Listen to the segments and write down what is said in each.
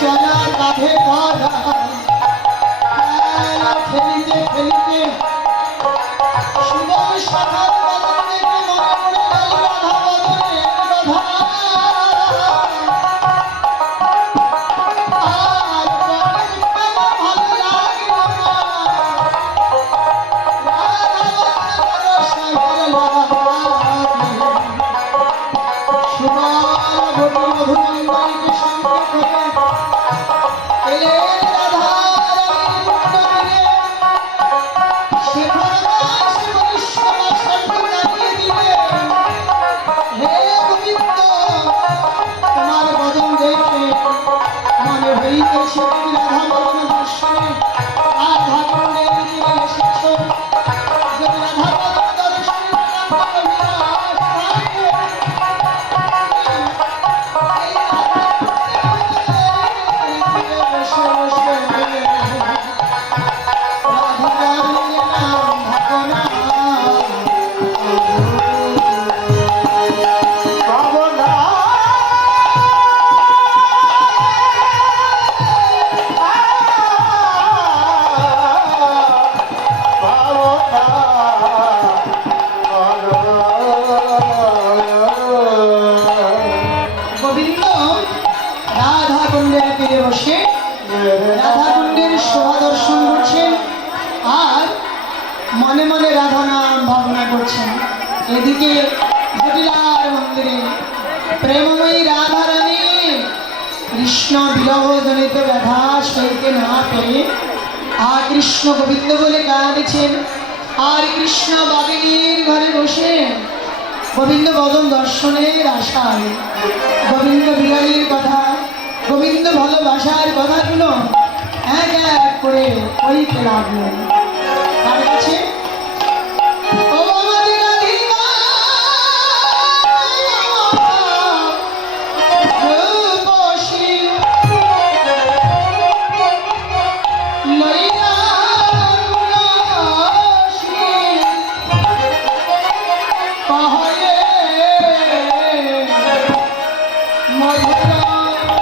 চলা কাঁধে ধরা খেলিতে খেলিতে সুবল সকাল বাদল দেখে মনে পড়ে গেল রাধা বদনে রাধা আর প্রাণের প্রেম ভালো লাগলো না রাধা সাগর সুবল মধুমন্দারীকে সঙ্গে করে এলেন রাধা রানীর মুক্ত তীরে শেখর দাস বৈষ্ণব সাধু জানিয়ে দিলেন হে গোবিন্দ তোমার বদন দেখে মনে হইতেছে তুমি রাধা বদন দর্শনে রাধা কুণ্ডের তীরে এসেছ যদি রাধা বদন দর্শনে প্রাপ্ত অভিলাষ থাকে গোবিন্দ রাধা কুণ্ডের তীরে বসে রাধা কুণ্ডের শোভা দর্শন করছেন আর মনে মনে রাধা নাম ভাবনা করছেন। এদিকে জটিলার মন্দিরে প্রেমময়ী রাধা রানী কৃষ্ণ বিরহ জনিত ব্যথা সইতে না পেরে আর কৃষ্ণ গোবিন্দ বলে কাঁদেছেন আর কৃষ্ণ বাবিনীর ঘরে বসে গোবিন্দ বদন দর্শনের আশায় গোবিন্দ বিরহের কথা গোবিন্দ ভালোবাসার কথাগুলো এক এক করে কইতে লাগলেন। তার কাছে ও আমাদের রাধিকা রূপসী লইয়া রসী কহে মধুর কথা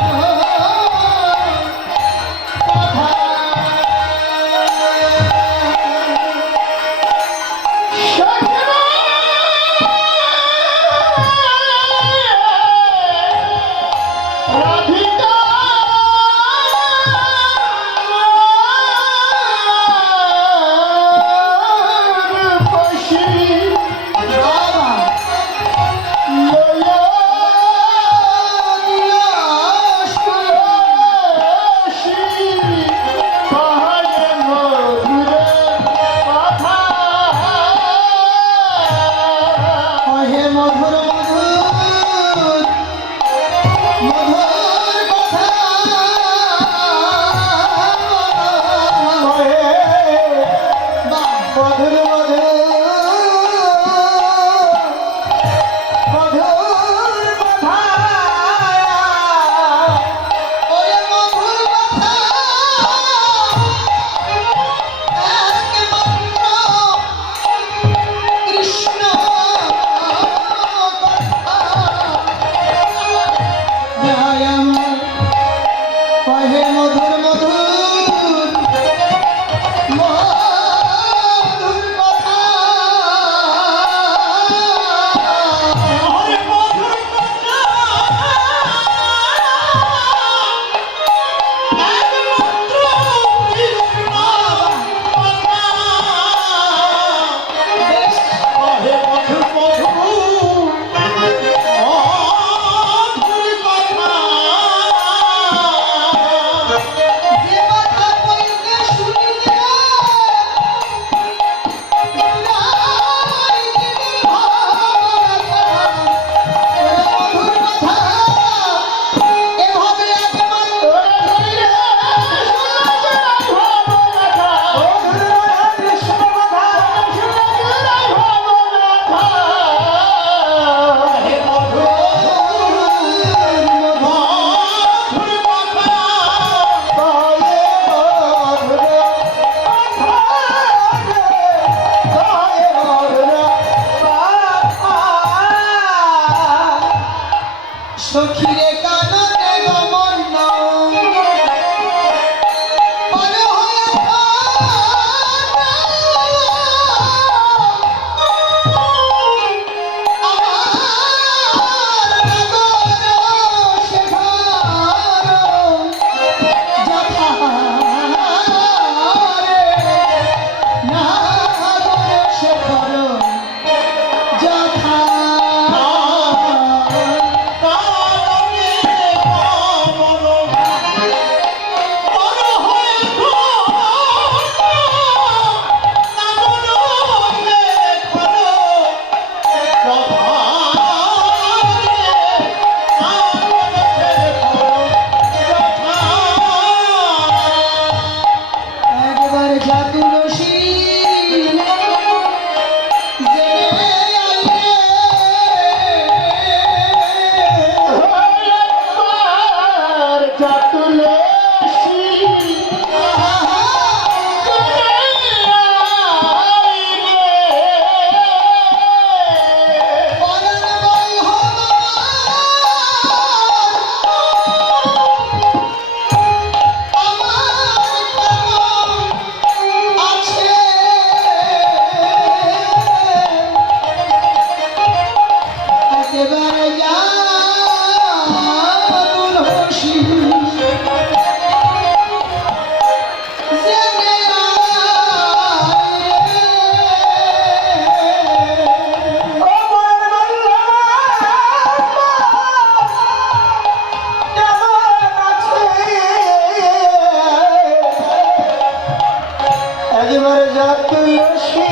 একবারে যা তুলসী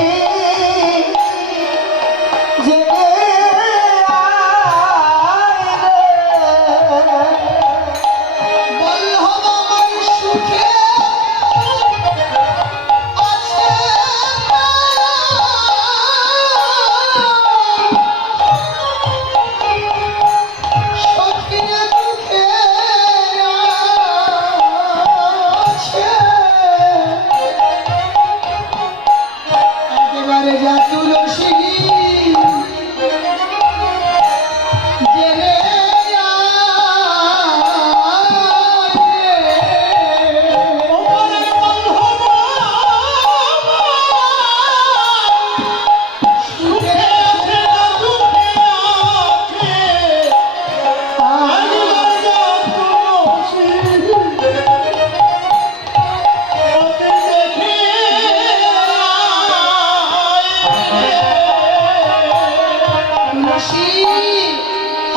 জেগে আয় রে। বল্লভ আমার সুখে আছে না। সখীর দুঃখে আছে। একেবারে যা তুলসী জেগে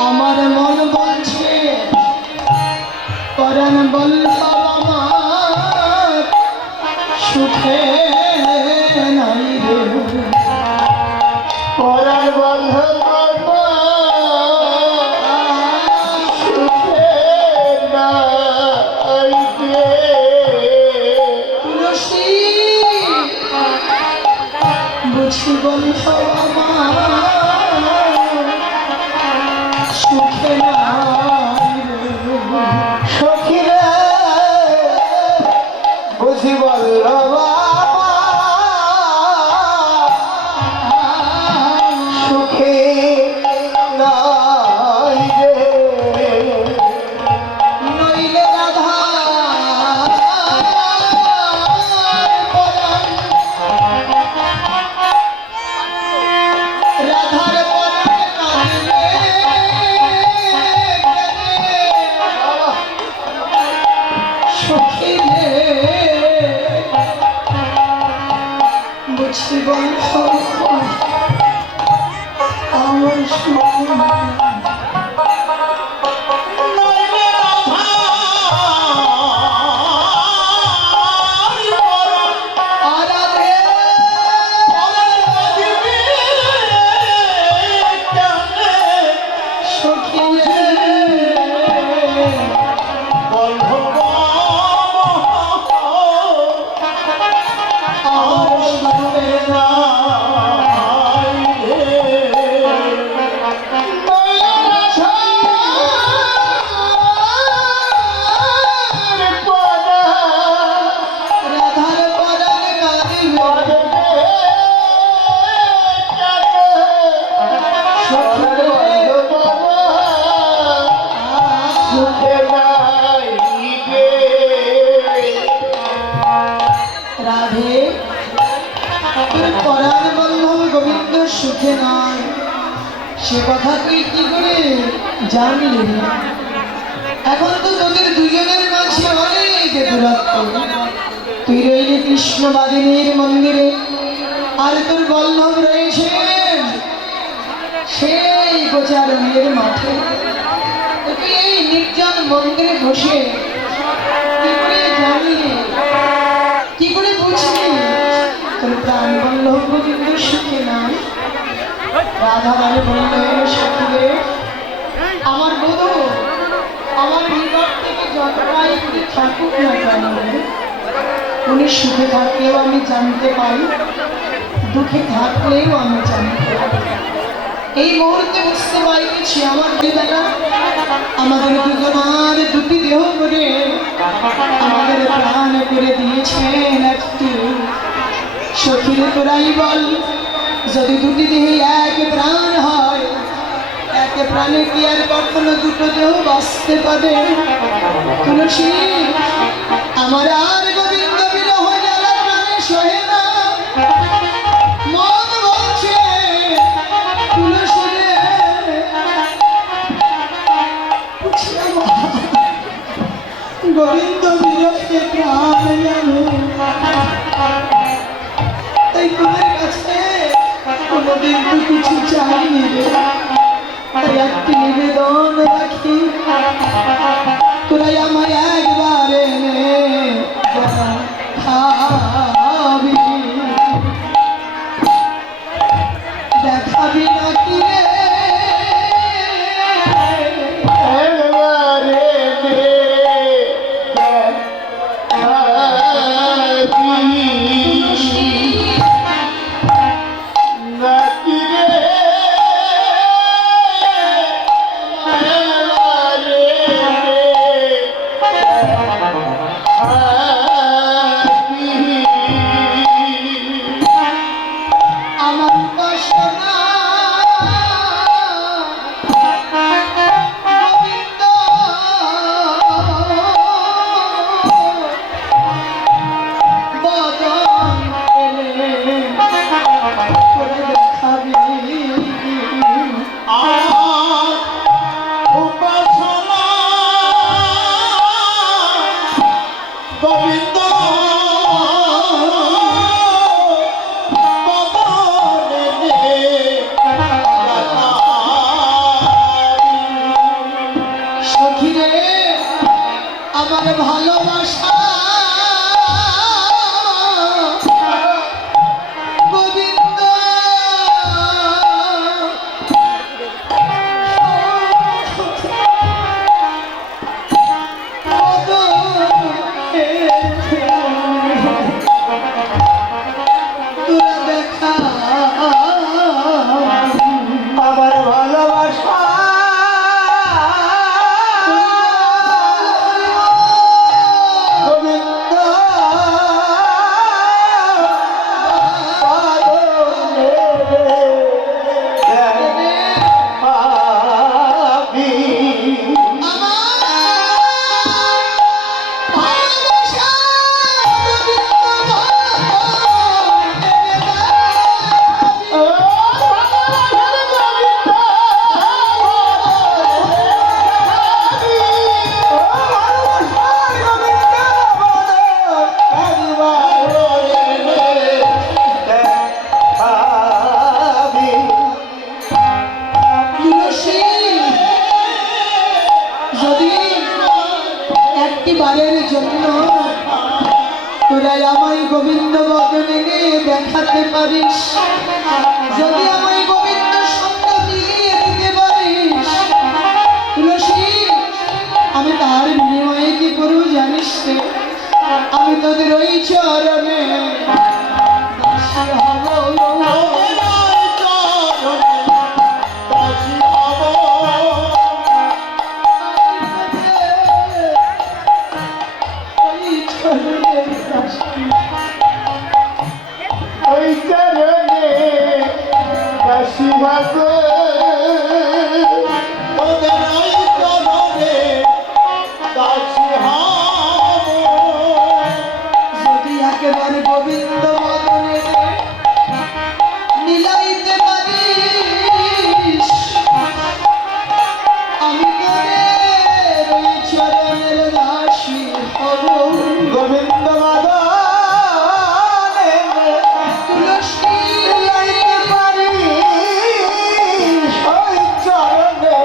আমার মন বলছে পরাণ বল্লভ আমার সুখে নাই রে। পরাণ বল্লভ আমার সুখে নাই রে। তুলসী বুঝি বল্লভ আমার সুখে নাই রে। সখী রে বুঝি বল্লভ আমার সুখে নাই রে। নইলে রাধা রাধার পরাণ কাঁদিলে সখী রে বুঝি বল্লভ আমার সুখে নাই। আরাধে সখী রে আমার সুখে রাধার পরাণ কাঁদিবে সখী রে। রাধে তোর পরাণ বল্লভ গোবিন্দ সুখে নয় সে কথা তুই কি করে জানলি? এখন তো তোদের দুজনের মাঝে অনেক দূরত্ব। তুই রইলি কৃষ্ণবাদিনীর মন্দিরে আর তোর বল্লভ রয়েছে সেই গোচারণের মাঠে। তুই এই নির্জন মন্দিরে বসে কি করে জানলি, কি করে বুঝলি তোর প্রাণ বল্লভ গোবিন্দ সুখে নাই? রাধা রানী বললেন সখীরে আমার বধূ আমার নিকট থেকে যতটাই উনি থাকুক না কেন উনি সুখে থাকলেও আমি জানতে পাই, দুঃখে থাকলেও আমি জানতে পাই। এই মুহূর্তে বুঝতে পারছি আমার বেদনা আমাদের দুজনার দুটি দেহ করে আমাদের প্রাণ করে দিয়েছেন একটি। সখীর তোরাই বল যদি দুটি দেহে এক প্রাণ হয় এক প্রাণে কি আর কখনো দুটো দেহ বাঁচতে পারে? তুলসী আমার আর গোবিন্দ বিরহ জ্বালা প্রাণে সহে না। মন বলছে তুলসী রে গোবিন্দ বিরহে প্রাণ জানো। তাই তোমার কাছে কোনোদিন তো কিছু চাইনি রে, তাই একটি নিবেদন রাখি তোরাই আমায় একবার এনে খাবি। আমার বাসনা গোবিন্দ বদন পেলে করে দেখাবি গোবিন্দ সখী রে আমার ভালোবাসা গোবিন্দ তোরা দেখা আমার ভালোবাসা গোবিন্দ যদি একটিবারের জন্য তোরা আমায় গোবিন্দ বদনে দেখাতে পারিস, যদি আমায় গোবিন্দ সঙ্গে মিলিয়ে দিতে পারিস তুলসী, আমি তার বিনিময়ে কি করবো জানিস রে? আমি তোদের ওই চরণে দাসী হব। ওই চরণে দাসী হব, ওদের ওই চরণে দাসী হব। যদি একেবারে গোবিন্দ বদনে মিলাইতে পারিস, আমি তোদের ওই চরণের দাসী হব। গোবিন্দ মাদনে তুলসী লাইতে পারি ওই চরণে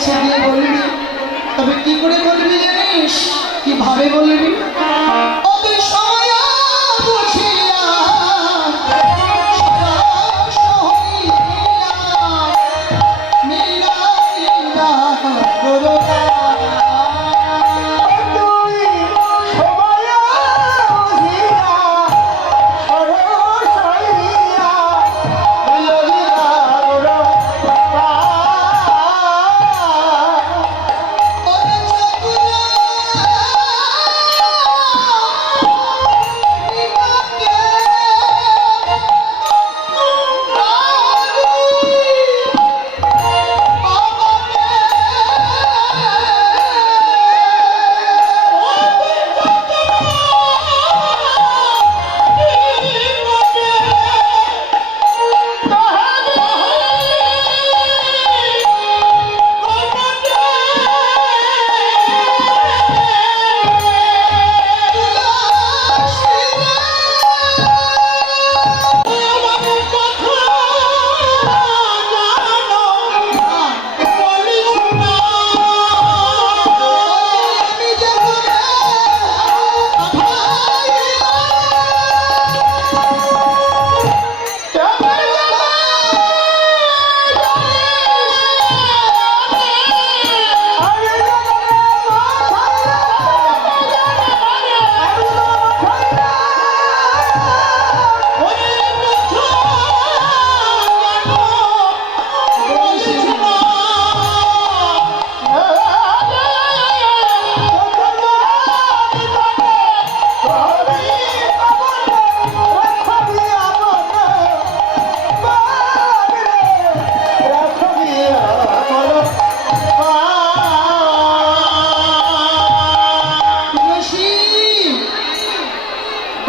কাছে গিয়ে বলবি, তবে কি করে বলবি জানিস? কিভাবে বলবি? ওদের সময় বুঝিয়া সরস হইয়া মিলাইয়া করুণা।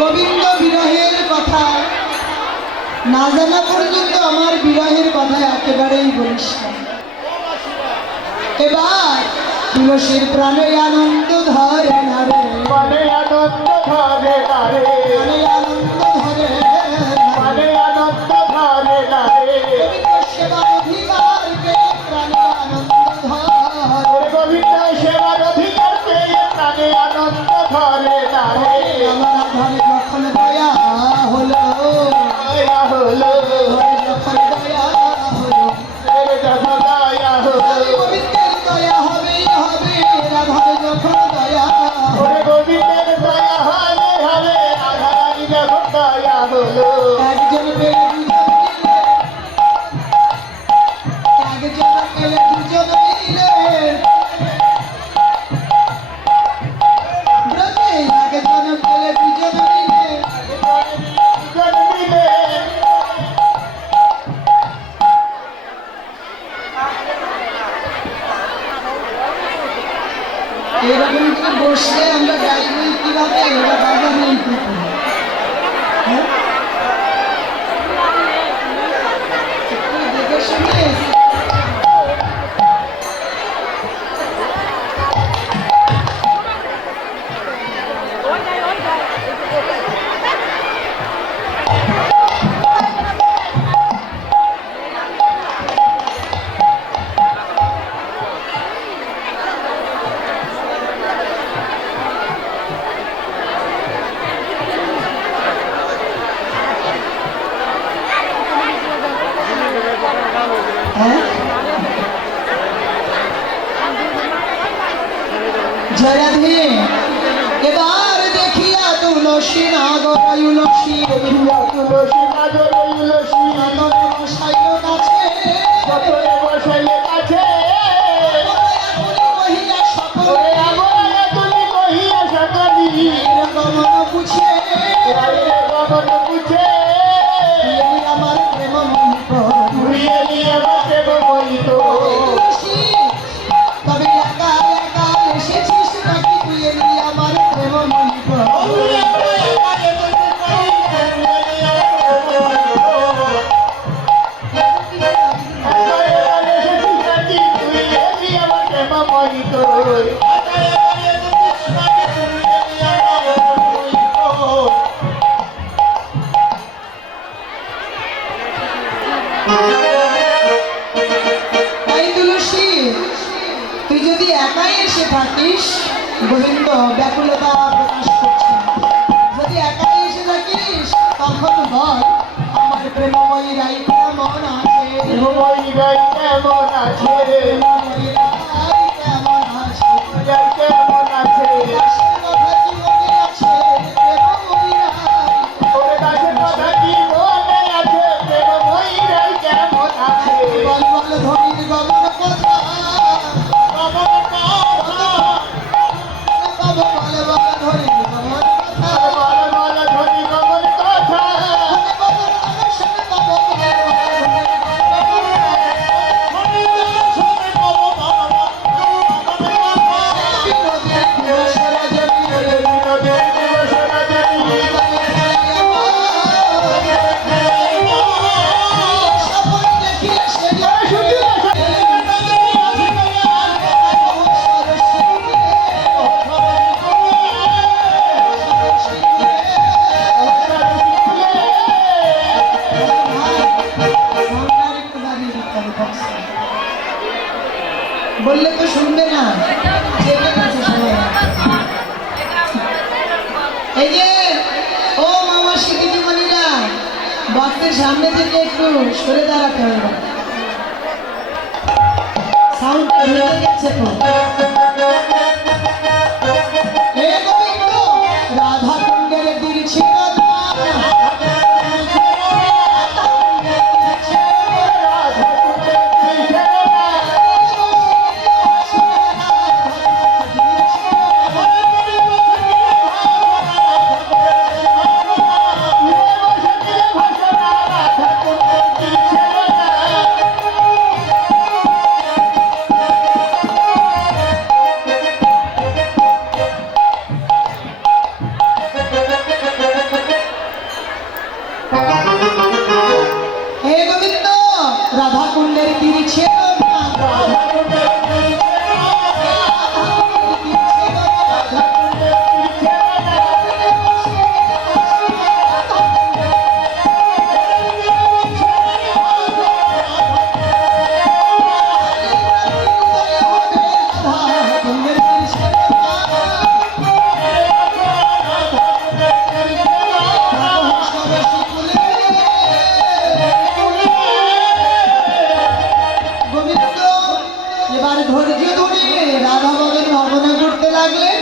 গোবিন্দ বিরহের কথা না জানা পর্যন্ত আমার বিরহের কথা একেবারেই বলিস না। এবার তুলসীর প্রাণে আনন্দ ধরে না রে, মানে আনন্দ ধরে না রে, প্রাণে আনন্দ ধরে মানে আনন্দ ধরে না রে। গোবিন্দ সেবার অধিকার পেয়ে প্রাণে আনন্দ ধরে। ওরে গোবিন্দ সেবার অধিকার পেয়ে প্রাণে আনন্দ ধরে না রে। আমার আধারে যখন দয়া হলো, দয়া হলো, ঘরে যখন দয়া হলো, রে যখন দয়া হলো, গোবিন্দের দয়া হবেই হবে, রাধার যখন দয়া ওরে গোবিন্দের দয়া হবে হবে, রাধারানী যখন দয়া হলো। একজন পেলে দুজন মিলে, একজন পেলে দুজন মিলে, ব্রজে একজন পেলে দুজন মিলে, দুজন মিলে এরকম করে বসলে আমরা গাইবই কিভাবে? ওরা বাজাবেই কি করে? হ্যাঁ? একটু দেখে শুনে হ্যাঁ? জয় রাধে। এবার দেখিয়া তুলসী নাগরায়ুলসী দেখিয়া তুলসী নাগর তুলসী নাগর বসাইল কাছে, সকলে বসাইলে কাছে। মহিলা সকলে ওরে আগরে তুমি কহিয়া সকলি, গমন বুঝে রাইলে গমন বুঝে, আমার প্রেম মোহিত। ঘুরিয়ে নিয়ে বসে বইত। তুলসী, তবে একা একা এসেছিস নাকি তুই এলি আমার প্রেম মোহিত? এই তুলসী, থাকিস গোবিন্দ ব্যাকুলতা প্রকাশ করছে। যদি একাই এসে থাকিস তখন বল আমার প্রেমময়ী রাই কেমন আছে, প্রেমময়ী রাই কেমন আছে, প্রেমময়ী রাই কেমন আছে, রাই কেমন আছে, দাসের কথা কি মনে আছে প্রেমময়ী রাই, ওরে দাসের কথা কি মনে আছে, প্রেমময়ী রাই কেমন আছে, বল বল ধরির গমন কথা, কেমন কথা, বল বল বল ধরির গমন কথা, বল বল ধরি কেমন কথা, বললে তো শুনবে না, জেগে গেছে সবাই। এই যে ও মামা শিখিটি মনিরা, বক্তের সামনে থেকে একটু সরে দাঁড়াতে হবে, সাউন্ড ঢুকে গেছে তো। হে গোবিন্দ, রাধা কুণ্ডের দিয়েছে কথা, হে গোবিন্দ, রাধা কুণ্ডের দিয়েছে গোবিন্দ এবার ধৈর্য ধরে রাধা মদন ভাবনা করতে লাগলেন।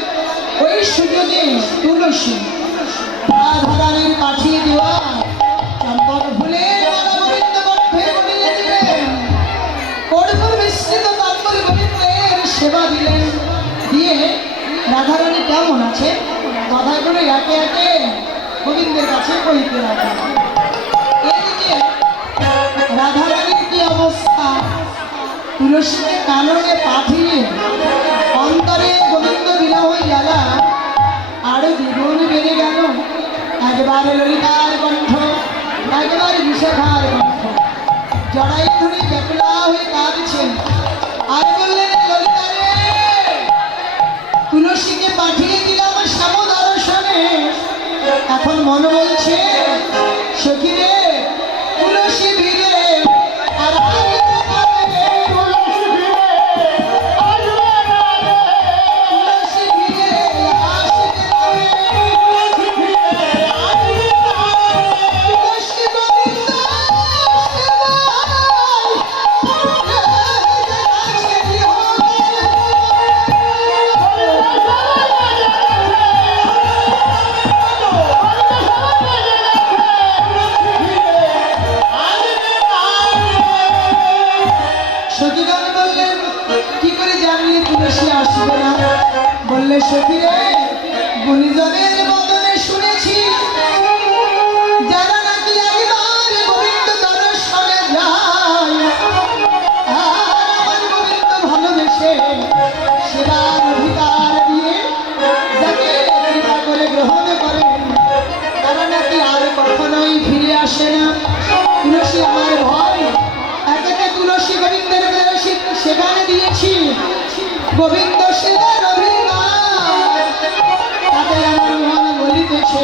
ওই সুযোগে তুলসী রাধারানীর পাঠিয়ে দেওয়া চম্পক ফুলের মালা গোবিন্দ কণ্ঠে পরিয়ে দিলেন, কর্পূর মিশ্রিত তাম্বর গোবিন্দের সেবা দিলেন, দিয়ে রাধারানী কেমন আছে কথাগুলো একে একে গোবিন্দের কাছে কইতে লাগলেন। এদিকে রাধারানীর কি অবস্থা, তুলসীকে কাননে পাঠিয়ে অন্তরে গোবিন্দ বিরহ জ্বালা আরো দ্বিগুণ বেড়ে গেল। একবারে ললিতার কণ্ঠ, একবার বিশাখার কণ্ঠ, জড়াই ধরে ব্যাকুলা হয়ে কাঁদছেন আর বললেন, ললিতা রে, তুলসীকে পাঠিয়ে দিলাম শ্যাম দর্শনে, এখন মন বলছে সখী রে তুলসী ভিড়ে আর আসতে পারবে, তুলসী ভিড়ে আসতে পারবে, তুলসী গোবিন্দ সখীগণ বললেন, কি করে জানলে তুলসী আসবে না? বললে, সখী রে, গুণীজনের বদনে শুনেছি যারা নাকি একবার গোবিন্দ দর্শনে যায় আর আমার গোবিন্দ ভালোবেসে সেবার অধিকার দিয়ে যাকে কৃপা করে গ্রহণ করেন তারা নাকি আর কখনোই ফিরে আসে না। তুলসী আমার ভয়, একে তুলসী গোবিন্দের তুলসী সেখানে দিয়েছি, গোবিন্দ সেবার অধিকার, তাতে আমার মন বলিতেছে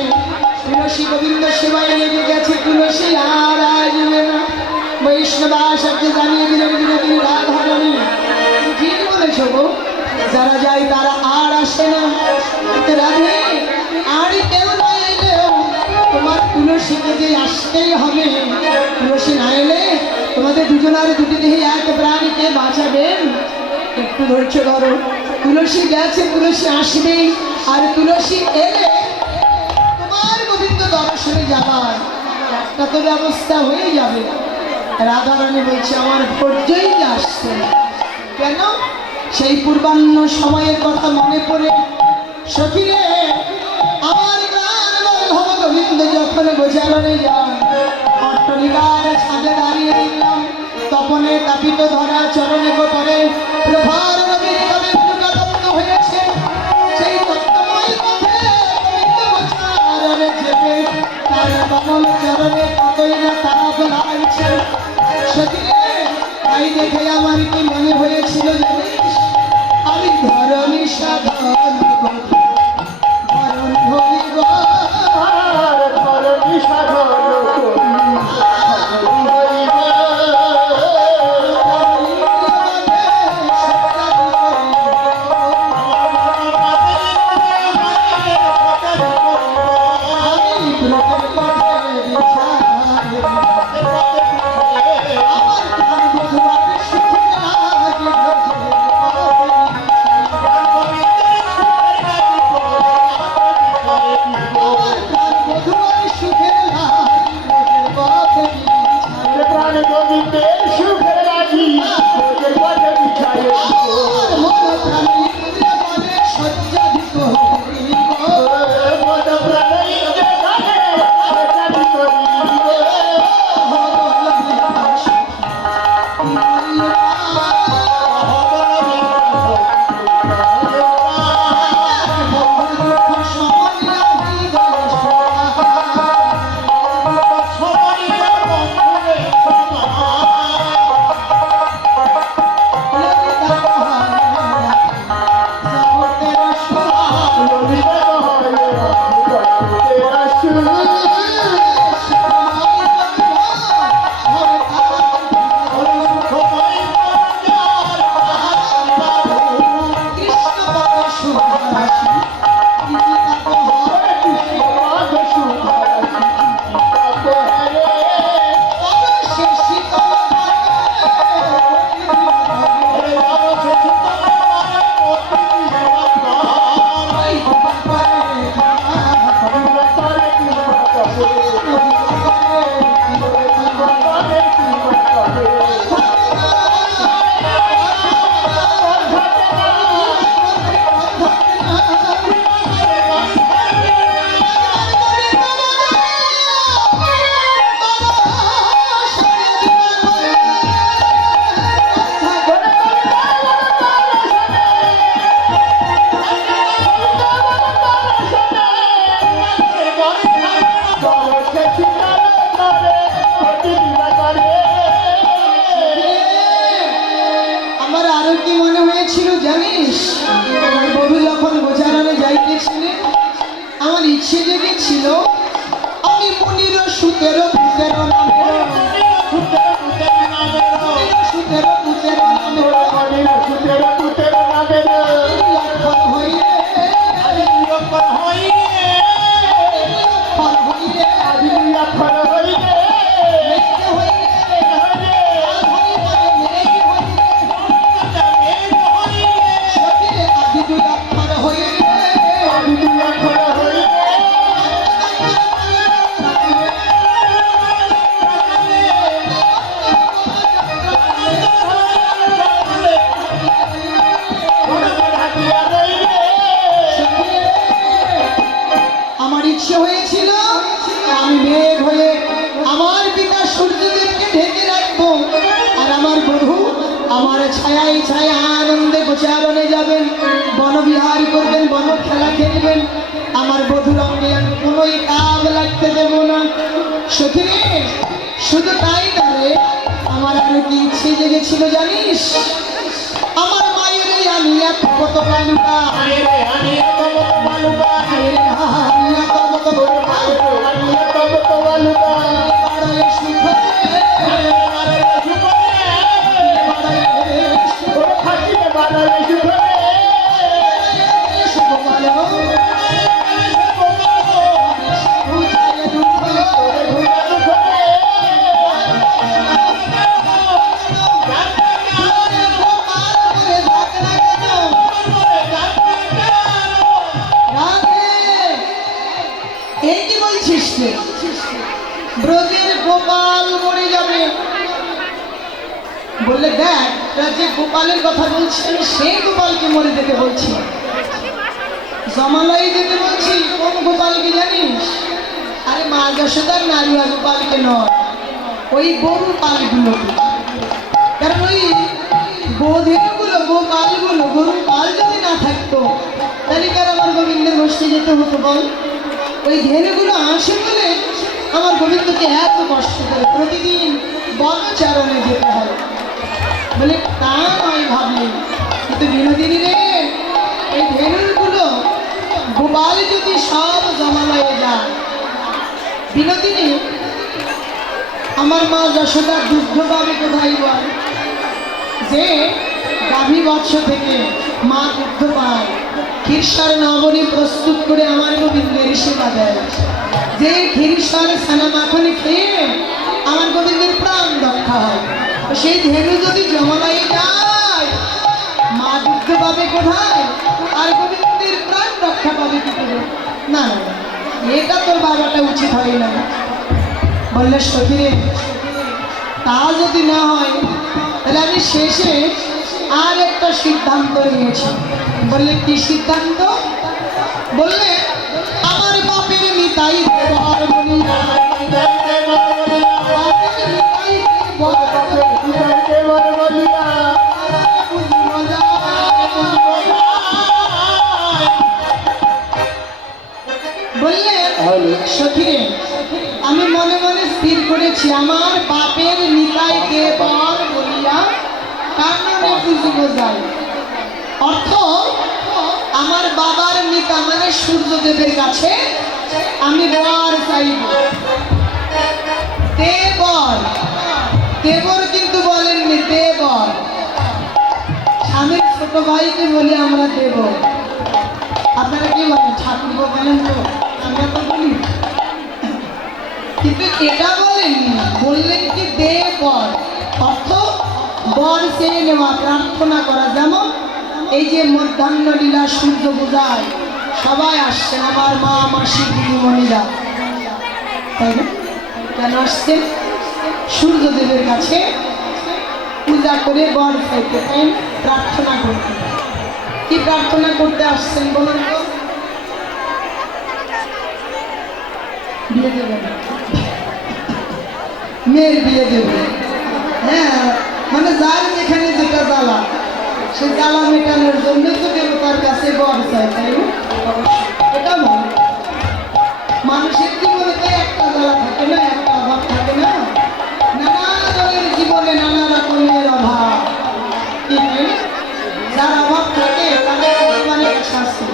তুলসী গোবিন্দ সেবায় লেগে গেছে, তুলসী আর আসবে না। বৈষ্ণবা সবকে জানিয়ে দিলেন বিনোদিনী রাধারানী, ঠিক বলেছ গো, যারা যায় তারা আর আসে না। রাধে আর কেউ না এলেও তোমার তুলসীকে যে আসতেই হবে। তুলসী না এলে তোমাদের দুজনের দুটি দেহে এক প্রাণীকে বাঁচাবেন। একটু ধৈর্য ধরো, তুলসী গেছে, তুলসী আসবেই। আর তুলসী এলে তোমার গোবিন্দ দর্শনে যাবার একটা তো ব্যবস্থা হয়ে যাবে। রাধারানী বলছে আমার ধৈর্যই আসছে না। কেন? সেই পূর্বাহ্ন সময়ের কথা মনে পড়ে সখিরে আমার প্রাণ বল্লভ গোবিন্দ যখন গোচারণে যান, অট্টলিকার ছাদে দাঁড়িয়ে দেখলাম তপনে তাপিত ধরা চরণে গোপরে প্রভার নবীর কবে প্রকাশিত হয়েছে। সেই তত্ত্বময় পথে গোবিন্দ গোচারণে যেতে তার কমল চরণে কতই না তাপ লাগছে। সখিরে তাই দেখে আমার কি মনে হয়েছিল জানিস? আমি ধরণী সাধন ধরণ ধরিব আর ধরণী সাধন ইচ্ছে জেগেছিল আমি মুনির সুতের পুতের আমার ছায়ায় ছায়া আনন্দে গোচারণে যাবেন, বনবিহার করবেন, বন খেলা খেলবেন। আমার বধুর অঙ্গে কোনোই কাজ লাগতে দেব না। সখী শুধু তাই নয়, আমার আরো কি ইচ্ছে জেগেছিল জানিস? আমার মায়ের আমি এত কত বালুকা বললে দেখ তোরা যে গোপালের কথা বলছি আমি সেই গোপালকে মরে যেতে বলছি, জমালয়ে যেতে বলছি। কোন গোপালকে জানিস? আরে মা যশোদার নারীয়া গোপালকে নয়, ওই গরু পালগুলোকে। কারণ ওই গোধেগুলো গোপালগুলো গরু পাল যদি না থাকতো তাহলে কার আমার গোবিন্দের গোষ্ঠী যেতে হতো বল? ওই ধেনুগুলো আসে বলে আমার গোবিন্দকে এত কষ্ট করে প্রতিদিন বনচারণে যেতে হয়। বলে তা নয় ভাবলি, কিন্তু বিনোদিনী রে, এই ধেনুগুলো গোপাল যদি সব জমালয়ে যায়, বিনোদিনী আমার মা যশোদা দুগ্ধ পাবে কোথায় বল? যে গাভী বৎস থেকে মা দুগ্ধ পায়, ক্ষীরসার নবনী প্রস্তুত করে আমার গোবিন্দের সেবা দেয়, যে ক্ষীরসার ছানা মাখনে খেয়ে আমার গোবিন্দের প্রাণ রক্ষা হয়। সেই ধেনু যদি জমালয়ে যায়, মা দুগ্ধ পাবে কোথায় আর গোবিন্দের প্রাণ রক্ষা পাবে কি করে? না না, এটা তোর বাবাটা উচিত হয় না। বললে সখীরে, তা যদি না হয় তাহলে আমি শেষে আর একটা সিদ্ধান্ত নিয়েছি। বললে কি সিদ্ধান্ত? বললে আমার বাপের নিতাই দেবর বলিয়া, বাপের নিতাই দেবর বলিয়া বুঝিব যায়। বললে সখীরে, আমি মনে মনে স্থির করেছি আমার বাপের নিতাই দেবর বলিয়া কার নামে বুঝিব যায়। অর্থ আমার বাবার নিতা মানে সূর্যদেবের কাছে আমি বর চাইব। দেবর, দেবর কিন্তু বলেননি দেবর। স্বামীর ছোট ভাইকে বলি আমরা দেবর। আপনারা কি বলেন? ঠাকুর বলেন তো, আমরা তো বলি, কিন্তু এটা বলেননি। বললেন কি দেবর, অর্থ বর চেয়ে নেওয়া, প্রার্থনা করা। যেমন এই যে মধ্যাহ্ন লীলা সূর্য পূজায় সবাই আসছেন, আমার মা মাসি দিদিমণিরা, তাই না? কেন আসছেন? সূর্যদেবের কাছে পূজা করে বর চাইতে, তাই না? প্রার্থনা করতে। কি প্রার্থনা করতে আসছেন বলুন তো? বিয়ে দেবেন, মেয়ের বিয়ে দেবে। হ্যাঁ, মানে যার যেখানে যেটা জ্বালা, সে জ্বালা মেটানোর জন্য তো দেবতার কাছে বর চায়, তাই না? এটা বলে মানুষের জীবনে তো একটা জ্বালা থাকে না, একটা অভাব থাকে না। নানা জনের জীবনে নানা রকমের অভাব, ঠিক তাই না? যার অভাব থাকে তাদের মানে শাস্তি,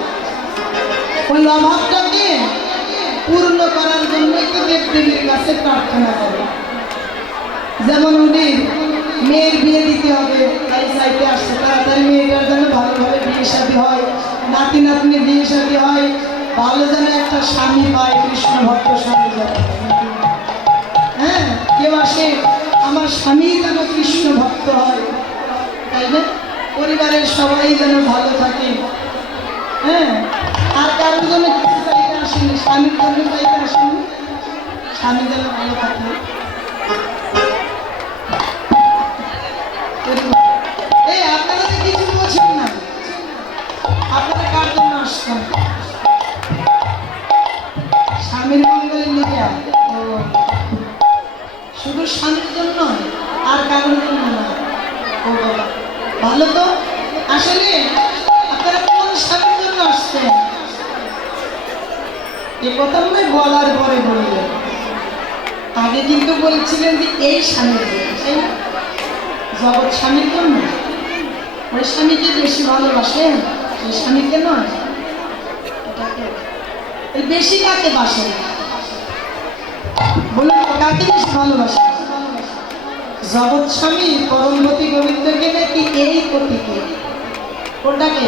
ওই অভাবটাকে পূর্ণ করার জন্যই তো দেবদেবীর কাছে প্রার্থনা করে। যেমন উনি মেয়ের বিয়ে দিতে হবে, তাই চাইতে আসছে তাড়াতাড়ি মেয়েটার যেন ভালোভাবে বিয়ে শাদী হয়, নাতি নাতনি বিয়ে শাদী হয়, ভালো যেন একটা স্বামী পায়, কৃষ্ণ ভক্ত স্বামী যেন। হ্যাঁ, কেউ আসে আমার স্বামী যেন কৃষ্ণ ভক্ত হয়, তাই না? পরিবারের সবাই যেন ভালো থাকে। হ্যাঁ, আর কারোর জন্য কিছু চাইতে আসেনি, স্বামীর জন্য চাইতে আসেনি, স্বামী যেন ভালো থাকে। এই আপনারা তো কিছু বলছেন না, আপনারা কার জন্য আসছেন? স্বামীর মঙ্গলের নিয়ে। শুধু স্বামীর জন্য আর কারোর জন্য না? ও বাবা, ভালো তো। আসলে আপনারা কোন স্বামীর জন্য আসছেন এ কথা মনে বলার পরে বললেন। আগে কিন্তু বলছিলেন যে এই স্বামীর জন্য, তাই না? জগৎ স্বামীর জন্য। ওই স্বামীকে বেশি ভালোবাসেন, ওই স্বামীকে নয়। বেশি কাকে বাসেন বলুন? কাকে বেশি ভালোবাসেন? জগৎ স্বামী পরমপতি গোবিন্দকে নাকি এই পতিকে? কোনটাকে?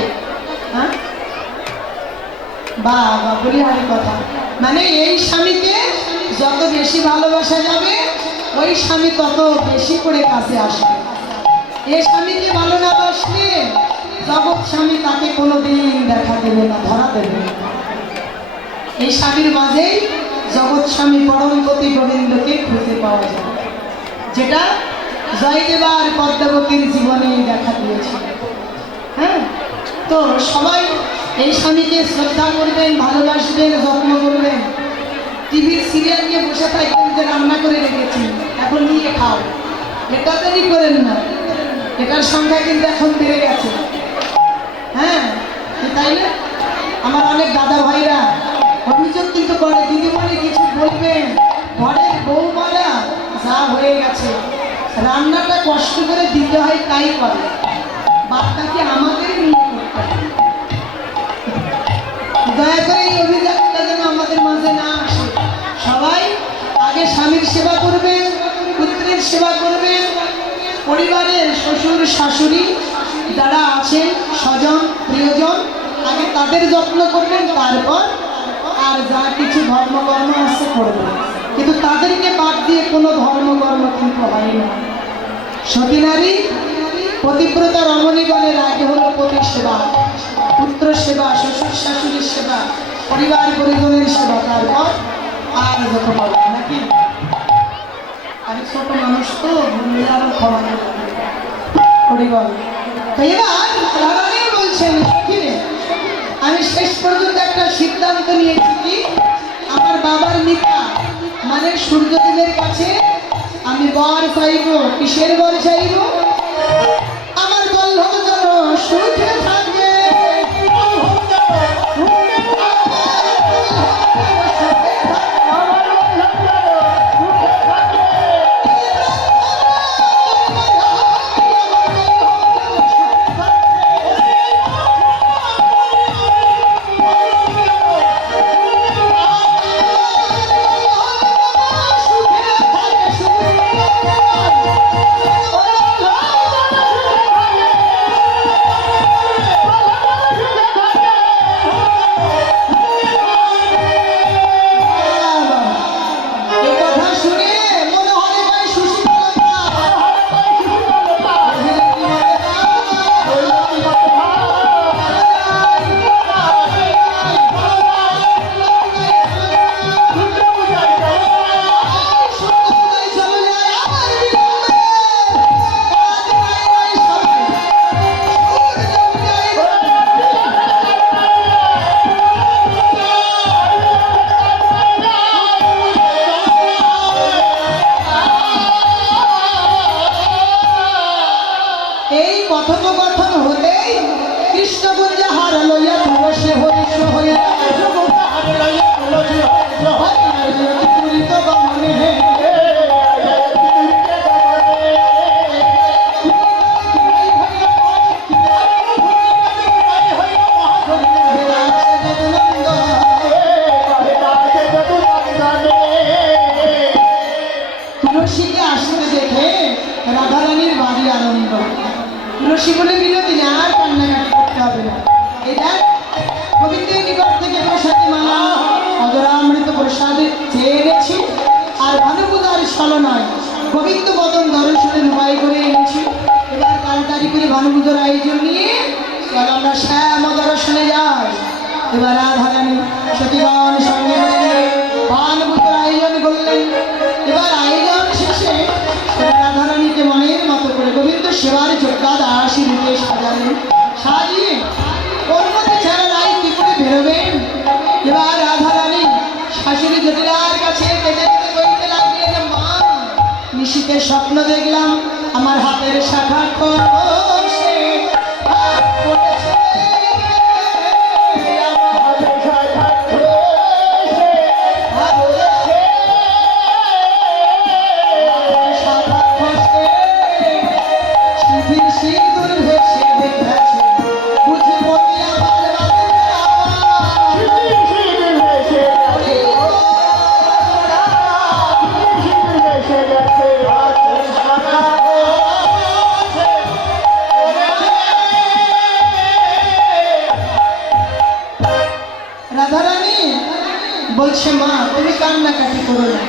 হ্যাঁ, বাবা বলি হারি কথা। মানে এই স্বামীকে যত বেশি ভালোবাসা যাবে ওই স্বামী তত বেশি করে কাছে আসবে। এই স্বামীকে ভালো না বাসলে জগৎ স্বামী তাকে কোনোদিন দেখা দেবে না, ধরা দেবে না। এই স্বামীর মাঝেই জগৎ স্বামী পরমপতি গোবিন্দকে খুঁজে পাওয়া যায়, যেটা জয়দেব আর পদ্মাবতীর জীবনে দেখা দিয়েছে। হ্যাঁ, তো সবাই এই স্বামীকে শ্রদ্ধা করবেন, ভালোবাসবেন, যত্ন করবেন। টিভির সিরিয়াল নিয়ে বসে থাকবেন যে রান্না করে রেখেছি এখন নিয়ে খাও, এটা দেরি করেন না। এটার সংখ্যা কিন্তু এখন বেড়ে গেছে। হ্যাঁ, তাই না? আমার অনেক দাদা ভাইরা অভিযোগ কিন্তু করে, দিদিমণি কিছু বলবেন, ঘরের বৌমারা যা হয়ে গেছে, রান্নাটা কষ্ট করে দিতে হয় তাই করে, বাচ্চাকে আমাদের নিয়ে করতে হয়। দয়া করে এই অভিযোগটা যেন আমাদের মাঝে না আসে। সবাই আগে স্বামীর সেবা করবেন, পুত্রের সেবা করবেন, পরিবারের শ্বশুর শাশুড়ি যারা আছেন, স্বজন প্রিয়জন, আগে তাদের যত্ন করবেন, তারপর আর যা কিছু ধর্মকর্ম আছে করবেন। কিন্তু তাদেরকে বাদ দিয়ে কোনো ধর্মকর্ম কিন্তু হয় না। সতী নারী পতিব্রতা রমণীগণের আগে হলো পতি সেবা, পুত্র সেবা, শ্বশুর শাশুড়ির সেবা, পরিবার পরিজনের সেবা, তারপর আর যত বলা নাকি। আমি ছোট মানুষ তো ভুলে আরো ক্ষমা পরিবার। তো এবার রানী বলছেন, সখীরে, আমি শেষ পর্যন্ত একটা সিদ্ধান্ত নিয়েছি কি, আমার বাবার মিতা মানে সূর্যদেবের কাছে আমি বর চাইব। কিসের বর চাইব? আমার বল্লভ যেন সুখে থাকে, এই কথোপকথন হতেই কৃষ্ণগুঞ্জে হার লইয়া তুলসী হরিষ হইয়া পূরিত গমনে তুলসীকে আসতে দেখে রাধারানীর বাড়ি আনন্দ। তুলসী বলে বিনোদিনী আর কান্নাকাটি করতে হবে না। এটা গোবিন্দের নিকট থেকে প্রসাদী মালা অদরামৃত প্রসাদ চেয়ে এনেছি, আর ভানুপূজার ছলনায় গোবিন্দ বদন দর্শনের উপায় করে এনেছি। এবার তাড়াতাড়ি করে ভানুপূজার আয়োজন নিয়ে চল আমরা শ্যাম দর্শনে যাই। এবার রাধারানী সতীগণ সঙ্গে মিলে ভানুপূজার আয়োজন করলেন। এবার আয়োজন শেষে রাধারানীকে মনের মতো করে গোবিন্দ সেবার যোগ্যা দাসী রূপে সাজালেন। সাজিয়ে ওর মধ্যে ছাড়া রায় কি করে বেরোবেন। এবার রাধারানী শাশুড়ি জটিলার কাছে কেঁদে কেঁদে বলতে লাগলেন, মা, নিশীথে স্বপ্ন দেখলাম আমার হাতের শাখা খসে পড়েছে। রাধারানী বলছে, মা, তুমি কান্নাকাটি করো না,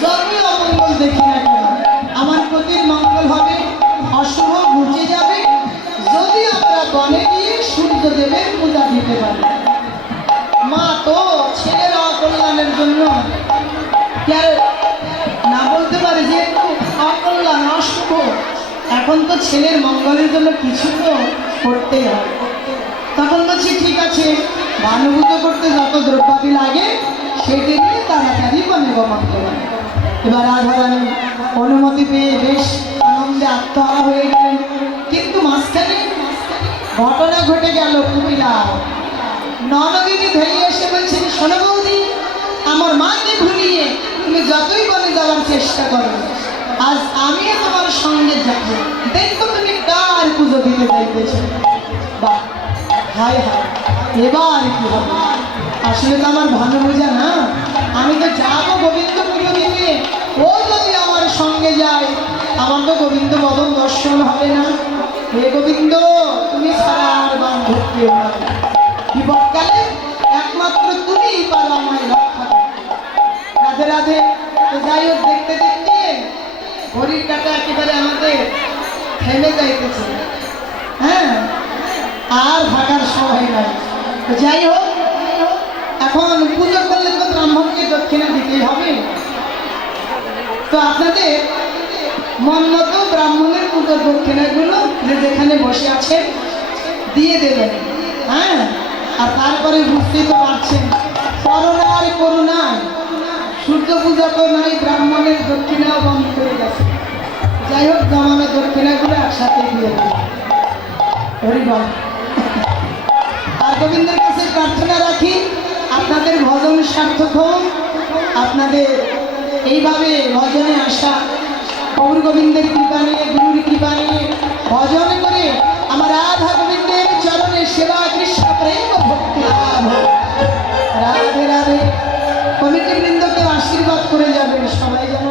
যতই অমঙ্গল দেখি না কেন আমার পতির মঙ্গল হবে, অশুভ ঘুচে যাবে যদি আমরা বনে গিয়ে সূর্যদেবের পূজা দিতে পারি। মা তো ছেলের অকল্যাণের জন্য না বলতে পারে যে একটু অকল্যাণ অশুভ এখন তো ছেলের মঙ্গলের জন্য কিছু তো করতেই হয়। তখন বলছি ঠিক আছে, ভানুভূত করতে যত দ্রব্যাদি লাগে সেটি নিয়ে তাড়াতাড়ি বনে গমন করবেন। এবার রাধারানী অনুমতি পেয়ে বেশ আনন্দে আত্মহারা হয়ে গেলেন। কিন্তু মাঝখানে ঘটনা ঘটে গেল। কুমিরা ননদিনী ধেয়ে এসে বলছেন, শোনো বৌদি, আমার মাকে ভুলিয়ে তুমি যতই বনে যাওয়ার চেষ্টা করো, আজ আমিও তোমার সঙ্গে যাব, দেখো তুমি কার পুজো দিতে যাইতেছ। বাহ, হায় হায়, এবার কি হবে? আসলে তো আমার ভালো বোঝা না, আমি তো যাবো গোবিন্দ পুজো দিতে, ও যদি আমার সঙ্গে যায় আমার তো গোবিন্দ বদন দর্শন হবে না। হে গোবিন্দ, তুমি ছাড়া আর বান্ধব কেউ নাই, বিপদকালে একমাত্র তুমিই পারো আমায় রক্ষা করতে। রাধে রাধে। তো যাই হোক, দেখতে দেখতে ঘড়ির কাটা একেবারে আমাদের থেমে যাইতেছে। হ্যাঁ, আর থাকার সময় নাই। তো যাই হোক, এখন পুজো করলে তো ব্রাহ্মণকে দক্ষিণা দিতেই হবে। তো আপনাদের মন মতো ব্রাহ্মণের পুজোর দক্ষিণাগুলো যে যেখানে বসে আছেন দিয়ে দেবেন। হ্যাঁ, আর তারপরে বুঝতেই তো পারছেন, করোনার করুণায় সূর্য পূজা তো নাই, ব্রাহ্মণের দক্ষিণাও বন্ধ করে গেছে। যাই হোক, জমানো দক্ষিণাগুলো একসাথে দিয়ে দেবেন। হরিবল। আর গোবিন্দের কাছে প্রার্থনা রাখি, আপনাদের ভজন সার্থক হোক। আপনাদের এইভাবে ভজনে আসা, গৌর গোবিন্দের কৃপা নিয়ে, গুরুর কৃপা নিয়ে ভজন করে আমার রাধা গোবিন্দের চরণে সেবা, কৃষ্ণ প্রেম ভক্তি লাভ হোক। রাধে রাধে। কমিটি বৃন্দকে আশীর্বাদ করে যাবেন, সবাই যেন